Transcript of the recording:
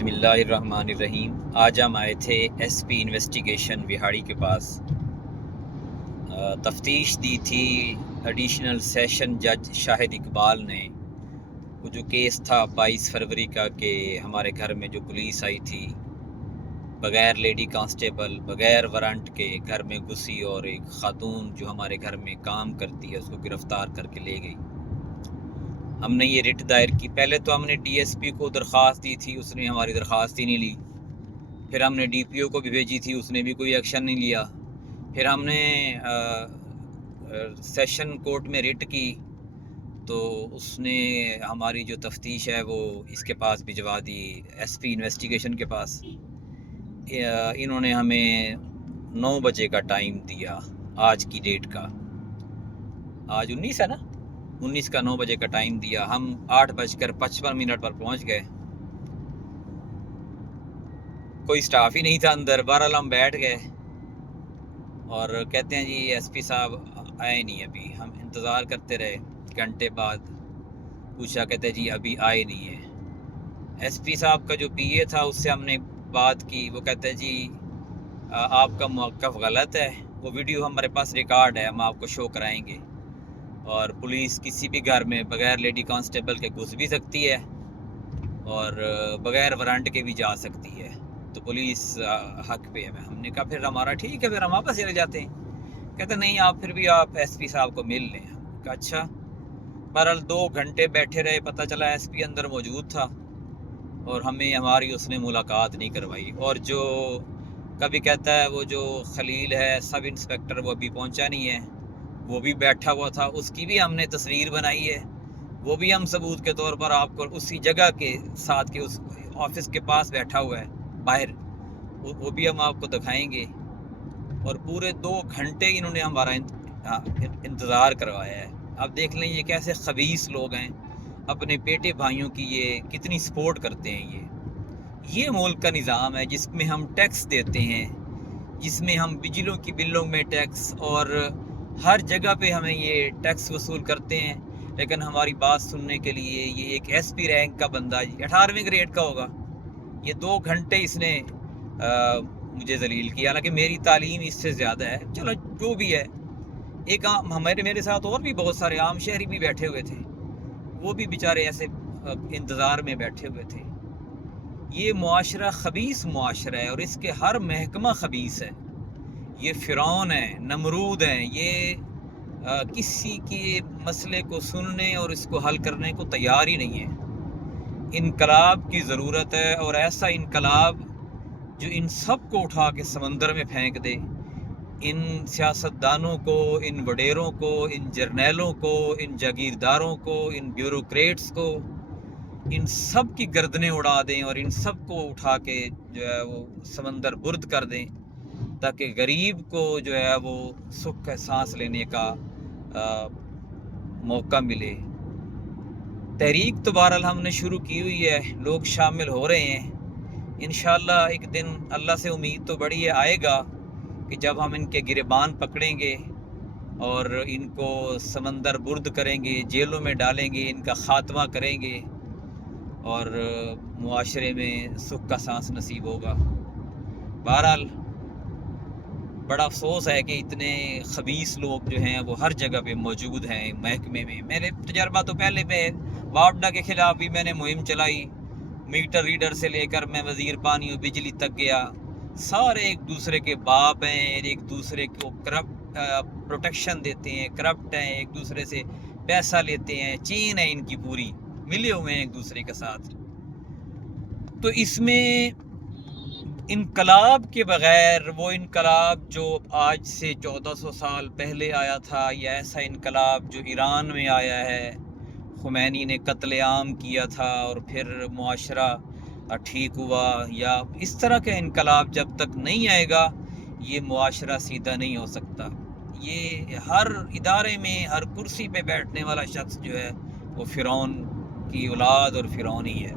بسم اللہ الرحمن الرحیم۔ آج ہم آئے تھے ایس پی انویسٹیگیشن وہاڑی کے پاس۔ تفتیش دی تھی ایڈیشنل سیشن جج شاہد اقبال نے۔ وہ جو کیس تھا 22 فروری کا کہ ہمارے گھر میں جو پولیس آئی تھی بغیر لیڈی کانسٹیبل، بغیر وارنٹ کے گھر میں گھسی اور ایک خاتون جو ہمارے گھر میں کام کرتی ہے اس کو گرفتار کر کے لے گئی۔ ہم نے یہ رٹ دائر کی۔ پہلے تو ہم نے ڈی ایس پی کو درخواست دی تھی، اس نے ہماری درخواست ہی نہیں لی۔ پھر ہم نے ڈی پی او کو بھی بھیجی تھی، اس نے بھی کوئی ایکشن نہیں لیا۔ پھر ہم نے سیشن کورٹ میں رٹ کی تو اس نے ہماری جو تفتیش ہے وہ اس کے پاس بھجوا دی، ایس پی انویسٹیگیشن کے پاس۔ انہوں نے ہمیں 9 بجے کا ٹائم دیا آج کی ڈیٹ کا۔ آج 19 ہے نا، 19 کا 9 بجے کا ٹائم دیا۔ ہم 8:55 پر پہنچ گئے۔ کوئی سٹاف ہی نہیں تھا اندر۔ بہرحال ہم بیٹھ گئے اور کہتے ہیں جی ایس پی صاحب آئے نہیں ابھی۔ ہم انتظار کرتے رہے، گھنٹے بعد پوچھا، کہتے جی ابھی آئے نہیں ہے۔ ایس پی صاحب کا جو پی اے تھا اس سے ہم نے بات کی، وہ کہتے جی آپ کا موقف غلط ہے، وہ ویڈیو ہمارے پاس ریکارڈ ہے، ہم آپ کو شو کرائیں گے۔ اور پولیس کسی بھی گھر میں بغیر لیڈی کانسٹیبل کے گھس بھی سکتی ہے اور بغیر وارنٹ کے بھی جا سکتی ہے، تو پولیس حق پہ ہے۔ ہم نے کہا پھر ہمارا ٹھیک ہے، پھر ہم واپس چلے جاتے ہیں۔ کہتے نہیں آپ پھر بھی آپ ایس پی صاحب کو مل لیں۔ کہا اچھا۔ بہرحال 2 گھنٹے بیٹھے رہے، پتہ چلا ایس پی اندر موجود تھا اور ہمیں ہماری اس نے ملاقات نہیں کروائی۔ اور جو کبھی کہتا ہے وہ جو خلیل ہے سب انسپیکٹر، وہ ابھی پہنچا نہیں ہے، وہ بھی بیٹھا ہوا تھا، اس کی بھی ہم نے تصویر بنائی ہے، وہ بھی ہم ثبوت کے طور پر آپ کو اسی جگہ کے ساتھ کے اس آفس کے پاس بیٹھا ہوا ہے باہر، وہ بھی ہم آپ کو دکھائیں گے۔ اور پورے 2 گھنٹے انہوں نے ہمارا انتظار کروایا ہے۔ اب دیکھ لیں یہ کیسے خبیث لوگ ہیں، اپنے بیٹے بھائیوں کی یہ کتنی سپورٹ کرتے ہیں۔ یہ ملک کا نظام ہے جس میں ہم ٹیکس دیتے ہیں، جس میں ہم بجلیوں کی بلوں میں ٹیکس اور ہر جگہ پہ ہمیں یہ ٹیکس وصول کرتے ہیں، لیکن ہماری بات سننے کے لیے یہ ایک ایس پی رینک کا بندہ 18ویں گریڈ کا ہوگا، یہ 2 گھنٹے اس نے مجھے ذلیل کیا، حالانکہ میری تعلیم اس سے زیادہ ہے۔ چلو جو بھی ہے، ایک میرے ساتھ اور بھی بہت سارے عام شہری بھی بیٹھے ہوئے تھے، وہ بھی بیچارے ایسے انتظار میں بیٹھے ہوئے تھے۔ یہ معاشرہ خبیث معاشرہ ہے اور اس کے ہر محکمہ خبیث ہے۔ یہ فرعون ہیں، نمرود ہیں، یہ کسی کے مسئلے کو سننے اور اس کو حل کرنے کو تیار ہی نہیں ہے۔ انقلاب کی ضرورت ہے، اور ایسا انقلاب جو ان سب کو اٹھا کے سمندر میں پھینک دے، ان سیاستدانوں کو، ان وڈیروں کو، ان جرنیلوں کو، ان جاگیرداروں کو، ان بیوروکریٹس کو، ان سب کی گردنیں اڑا دیں اور ان سب کو اٹھا کے جو ہے وہ سمندر برد کر دیں، تاکہ غریب کو جو ہے وہ سکھ کا سانس لینے کا موقع ملے۔ تحریک تو بہرحال ہم نے شروع کی ہوئی ہے، لوگ شامل ہو رہے ہیں۔ انشاءاللہ ایک دن اللہ سے امید تو بڑی ہے، آئے گا کہ جب ہم ان کے گریبان پکڑیں گے اور ان کو سمندر برد کریں گے، جیلوں میں ڈالیں گے، ان کا خاتمہ کریں گے اور معاشرے میں سکھ کا سانس نصیب ہوگا۔ بہرحال بڑا افسوس ہے کہ اتنے خبیث لوگ جو ہیں وہ ہر جگہ پہ موجود ہیں محکمے میں۔ میں نے تجربہ تو پہلے میں واپڈا کے خلاف بھی میں نے مہم چلائی، میٹر ریڈر سے لے کر میں وزیر پانی و بجلی تک گیا، سارے ایک دوسرے کے باپ ہیں، ایک دوسرے کو پروٹیکشن دیتے ہیں، کرپٹ ہیں، ایک دوسرے سے پیسہ لیتے ہیں، چین ہے ان کی پوری، ملے ہوئے ہیں ایک دوسرے کے ساتھ۔ تو اس میں انقلاب کے بغیر، وہ انقلاب جو آج سے 1400 سال پہلے آیا تھا، یا ایسا انقلاب جو ایران میں آیا ہے، خمینی نے قتل عام کیا تھا اور پھر معاشرہ ٹھیک ہوا، یا اس طرح کا انقلاب جب تک نہیں آئے گا یہ معاشرہ سیدھا نہیں ہو سکتا۔ یہ ہر ادارے میں ہر کرسی پہ بیٹھنے والا شخص جو ہے وہ فرعون کی اولاد اور فرعون ہی ہے۔